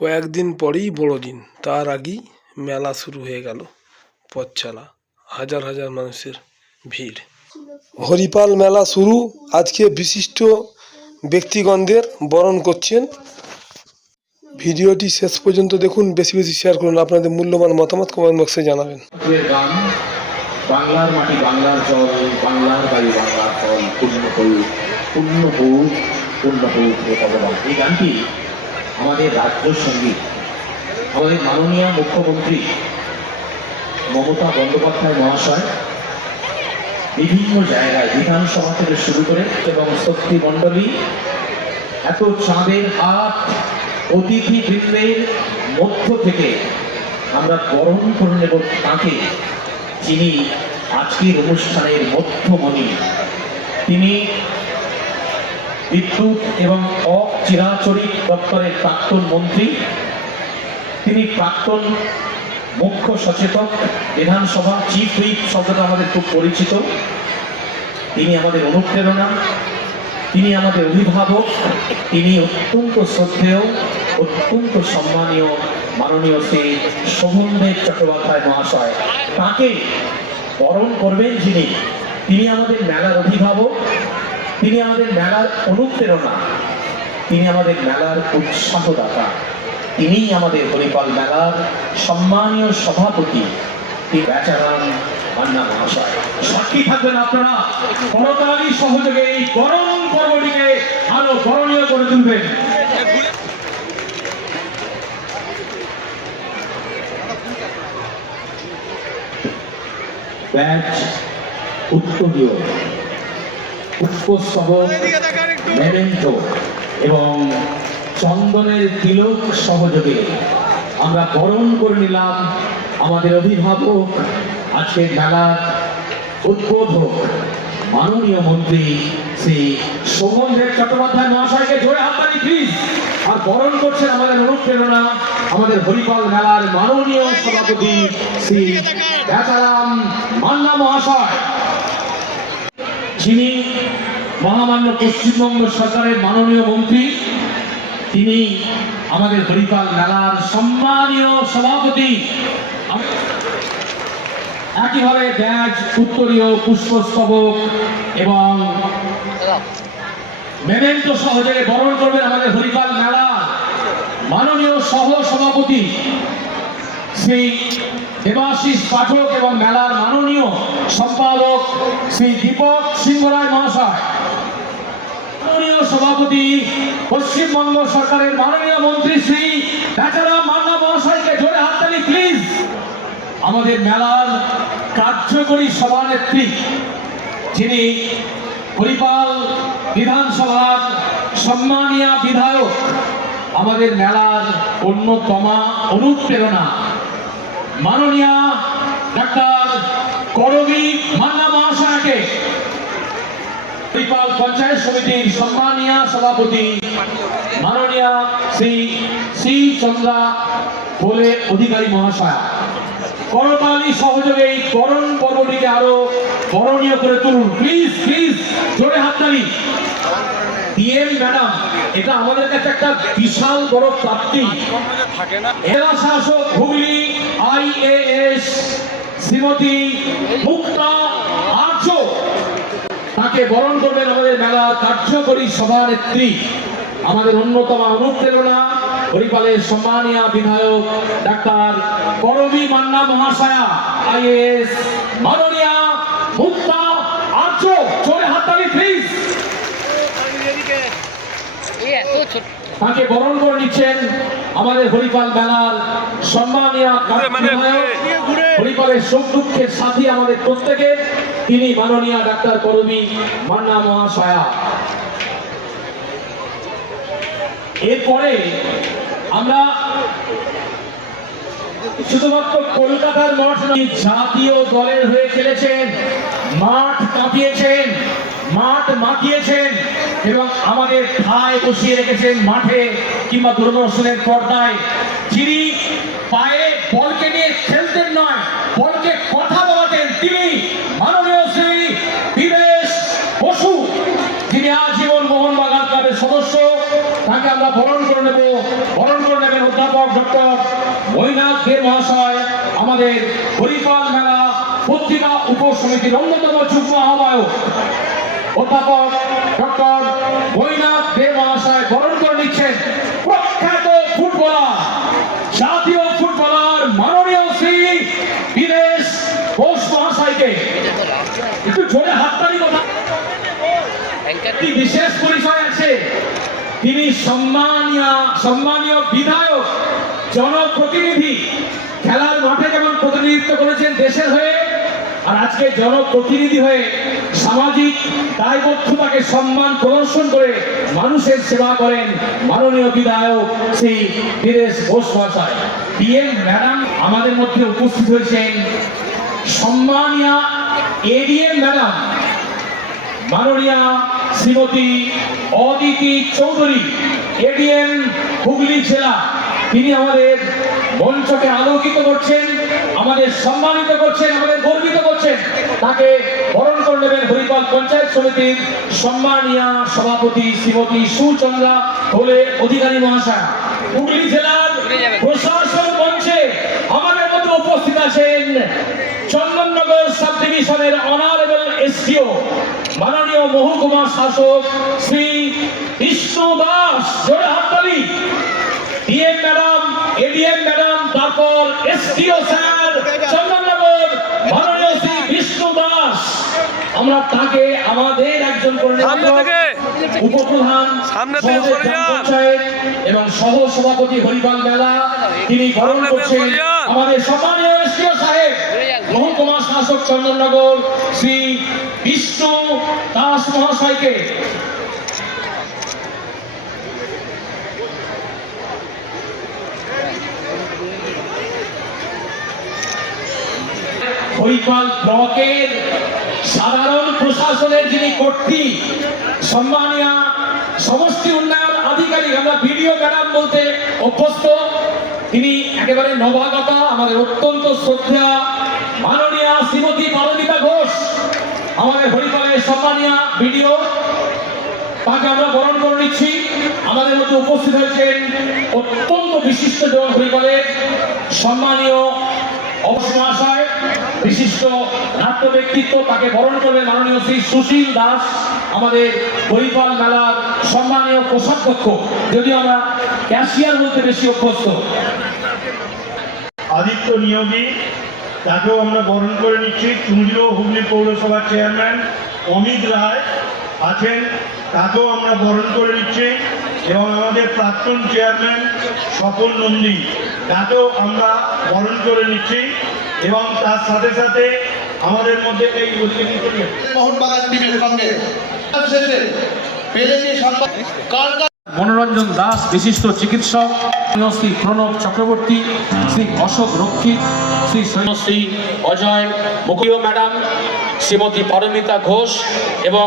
কয়েকদিন পরেই বড়দিন, তার আগেই মেলা শুরু হয়ে গেল, পথচালা, হাজার হাজার মানুষের ভিড়। হরিপাল মেলা শুরু, আজকে বিশিষ্ট ব্যক্তিগণদের বরণ করছেন। ভিডিওটি শেষ পর্যন্ত দেখুন, বেশি বেশি শেয়ার করুন, আপনাদের মূল্যবান মতামত কমেন্ট বক্সে জানাবেন। বাংলার মাটি, বাংলার জল, বাংলার বায়ু বাংলার পূর্ণ পূর্ণ পূর্ণ এই গানটি আমাদের রাজ্য সংগীত, আমাদের মাননীয় মুখ্যমন্ত্রী মমতা বন্দ্যোপাধ্যায় মহাশয় বিভিন্ন জায়গায় বিধানসভা থেকে শুরু করে এবং শক্তি মণ্ডলী, এত চাঁদের হাত অতিথি বৃন্দের মধ্য থেকে আমরা বরণ করে নেব তাকে। যিনি আজকের অনুষ্ঠানের মধ্যমণি। তিনি বিদ্যুৎ এবং অচিরাচরিত দপ্তরের প্রাক্তন মন্ত্রী। তিনি প্রাক্তন মুখ্য সচেতক, বিধানসভা চিফ হুইপ শব্দটা আমাদের খুব পরিচিত। তিনি আমাদের অনুপ্রেরণা, তিনি আমাদের অভিভাবক, তিনি অত্যন্ত শ্রদ্ধেয়, অত্যন্ত সম্মানীয়, মাননীয় শ্রী শোভনদেব চট্টোপাধ্যায় মহাশয়। তাকে বরণ করবেন যিনি, তিনি আমাদের মেলার অভিভাবক। তিনি আমাদের মেলার অনুপ্রেরণা। তিনি আমাদের মেলার উৎসাহদাতা। তিনিই আমাদের হরিপাল মেলার সম্মানীয় সভাপতি। বেচারাম মান্না মহাশয়। সাক্ষী থাকবেন আপনারা। করতালি সহযোগে এই গরম পর্বটিকে আরও বরণীয় করে তুলবেন। ব্যাচ উত্তরীয়। চন্দনের তিলক সহযোগে আমরা বরণ করে নিলাম আমাদের অভিভাবক, আজকের মেলার উদ্বোধক, মাননীয় মন্ত্রী শ্রী শোভন দেব চট্টোপাধ্যায় মহাশয়কে জোরে হাততালি প্লিজ আর বরণ করছেন আমাদের অনুপ্রেরণা, আমাদের হরিপাল মেলার মাননীয় সভাপতি শ্রী বেচারাম মান্না মহাশয়। যিনি মহামান্য পশ্চিমবঙ্গ সরকারের মাননীয় মন্ত্রী, তিনি আমাদের হরিপাল মেলার সম্মানীয় সভাপতি। একইভাবে ব্যাজ, উত্তরীয় পুষ্পস্তবক এবং মেমেন্টো সহযোগে বরণ করবেন আমাদের হরিপাল মেলা মাননীয় সহ সভাপতি শ্রী দেবাশিস পাঠক এবং মেলার মাননীয় সম্পাদক শ্রী দীপক সিংহরায় মহাশয়। মাননীয় সভাপতি, পশ্চিমবঙ্গ সরকারের মাননীয় মন্ত্রী শ্রী বেচারাম মান্না মহাশয়কে জোরে হাততালি প্লিজ আমাদের মেলার কার্যকরী সভানেত্রী, যিনি হরিপাল বিধানসভার সম্মানীয় বিধায়ক, আমাদের মেলার অন্যতমা অনুপ্রেরণা। মাননীয় ডাক্তার করবী মান্না মহাশয়কে হরিপাল পঞ্চায়েত সমিতির সম্মানীয় সভাপতি মাননীয় শ্রী শ্রী চন্দ্রা বলে অধিকারী মহাশয়। করতালি সহযোগে এই করণ পর্বটিকে আরও বরণীয় করে তুলুন। প্লিজ প্লিজ জোরে হাততালি। ডিএম ম্যাডাম এটা আমাদের কাছে একটা বিশাল বড় প্রাপ্তি। জেলা শাসক হুগলি আইএএস শ্রীমতী মুক্তা আর্য। তাকে বরণ করবেন আমাদের মেলা কার্যকরী সভানেত্রী। আমাদের অন্যতম অনুপ্রেরণা হরিপালের সম্মানীয় বিধায়ক ডাক্তার করবী মান্না মহাশয়া আইএস মাননীয়া মুক্তা আর্য। চোরে হাততালি প্লিজ তাকে বরণ করে নিচ্ছেন আমাদের হরিপাল মেলার সম্মানীয় হরিপালের সুখ দুঃখের সাথী আমাদের প্রত্যেকের তিনি মাননীয় ডাক্তার করবী মান্না মহাশয়া। এরপরে আমরা শুধুমাত্র কলকাতার মাঠ জাতীয় দলের হয়ে খেলেছেন মাঠ কাঁপিয়েছেন মাঠ মাতিয়েছেন এবং আমাদের ঠায় বসিয়ে রেখেছেন মাঠে কিংবা দূরদর্শনের পর্দায়। যিনি পায়ে বলকে নিয়ে খেলতেন নয়, বলকে কথা বলাতেন তিনি মাননীয় শ্রী বিবেশ বসু। যিনি আজীবন মোহনবাগান ক্লাবের সদস্য, তাকে আমরা বরণ করে নেব। বরণ করে নেবেন অধ্যাপক দে মহাশয়, আমাদের হরিপাল মেলা পত্রিকা উপসমিতির অন্যতম যুগ্ম আহ্বায়ক। অধ্যাপক ডক্টর বৈনাথ দে মহাশয় বরণ করে নিচ্ছেন প্রখ্যাত ফুটবলার, জাতীয় ফুটবলার মাননীয় শ্রী বিদেশ ঘোষ মহাশয়কে। একটু জোরে হাততালি কথা। একটি বিশেষ পরিচয় আছে? তিনি সম্মানীয় সম্মানীয় বিধায়ক, জনপ্রতিনিধি, খেলার মাঠে যেমন প্রতিনিধিত্ব করেছেন দেশের হয়ে আর আজকে জনপ্রতিনিধি হয়ে সামাজিক দায়বদ্ধতাকে সম্মান প্রদর্শন করে মানুষের সেবা করেন মাননীয় বিধায়ক শ্রী বীরেশ ঘোষ মহাশয়। পিএম ম্যাডাম আমাদের মধ্যে উপস্থিত হয়েছেন। সম্মানীয় এডিএম ম্যাডাম, মাননীয়া শ্রীমতী অদিতি চৌধুরী, এডিএম হুগলি জেলা। তিনি আমাদের মঞ্চকে আলোকিত করছেন, আমাদের সম্মানিত করছেন, আমাদের তাকে বরণ করে নেবেন হরিপাল পঞ্চায়েত সমিতির সম্মানীয় সভাপতি শ্রীমতী সুচন্দ্রা হলে অধিকারী মহাশয়। হুগলি জেলার প্রশাসন মঞ্চে আমাদের মধ্যে উপস্থিত আছেন চন্দননগর সাব ডিভিশনের অনারেবল এসডিও, মাননীয় মহকুমা শাসক শ্রী বিষ্ণু দাস জোরে ডিএম ম্যাডাম, এডিএম ম্যাডাম, তারপর এসডিও স্যার চন্দননগর মাননীয় শ্রী বিষ্ণু দাস আমরা তাকে আমাদের একজন। উপপ্রধান। পঞ্চায়েত এবং সহ সভাপতি হরিপাল মেলা তিনি থেকে করছেন আমাদের সম্মানীয় এসডিও সাহেব মহকুমা শাসক চন্দননগর শ্রী বিষ্ণু দাস মহাশয়কে হরিপাল ব্লকের সাধারণ প্রশাসনের যিনি কর্তৃ, সম্মানিয়া সমষ্টি উন্নয়ন আধিকারিক, আমরা ভিডিও ম্যাডাম বলতে অভ্যস্ত। তিনি একেবারে নবাগতা, আমাদের অত্যন্ত শ্রদ্ধা মাননীয় শ্রীমতী পারমিতা ঘোষ, আমাদের হরিপালের সম্মানীয় ভিডিও। তাকে আমরা বরণ করে নিচ্ছি। আমাদের মধ্যে উপস্থিত হয়েছেন অত্যন্ত বিশিষ্ট জন হরিপালের সম্মানীয় অবসমাশয় বিশিষ্ট নাট্য ব্যক্তিত্ব তাকে বরণ করবেন মাননীয় শ্রী সুশীল দাস, আমাদের হরিপাল মেলার সম্মানীয় কোষাধ্যক্ষ যদিও আমরা ক্যাশিয়ার বলতে বেশি অভ্যস্ত। আদিত্য নিয়োগী, তাকেও আমরা বরণ করে নিচ্ছি। চুঞ্জিরো হুগলি পৌরসভার চেয়ারম্যান অমিত রায় আছেন, তাকেও আমরা বরণ করে নিচ্ছি। এবং আমাদের প্রাক্তন চেয়ারম্যান স্বপন নন্দী, তাকেও আমরা বরণ করে নিচ্ছি। এবং তার সাথে সাথে আমাদের মধ্যে এই মোহনবাগান টিমের সঙ্গে। মনোরঞ্জন দাস বিশিষ্ট চিকিৎসক শ্রী প্রণব চক্রবর্তী শ্রী অশোক রক্ষিত শ্রী শ্রী অজয় মুখীয় ম্যাডাম শ্রীমতী পারমিতা ঘোষ এবং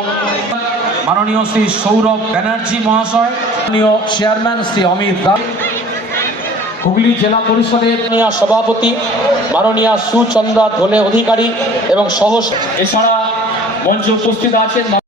মাননীয় শ্রী সৌরভ ব্যানার্জি মহাশয় মাননীয় চেয়ারম্যান শ্রী অমিত দাস হুগলি জেলা পরিষদের সভাপতি মাননীয় সুচন্দ্রা ধোলে অধিকারী এবং সহ এছাড়া মঞ্চে উপস্থিত আছেন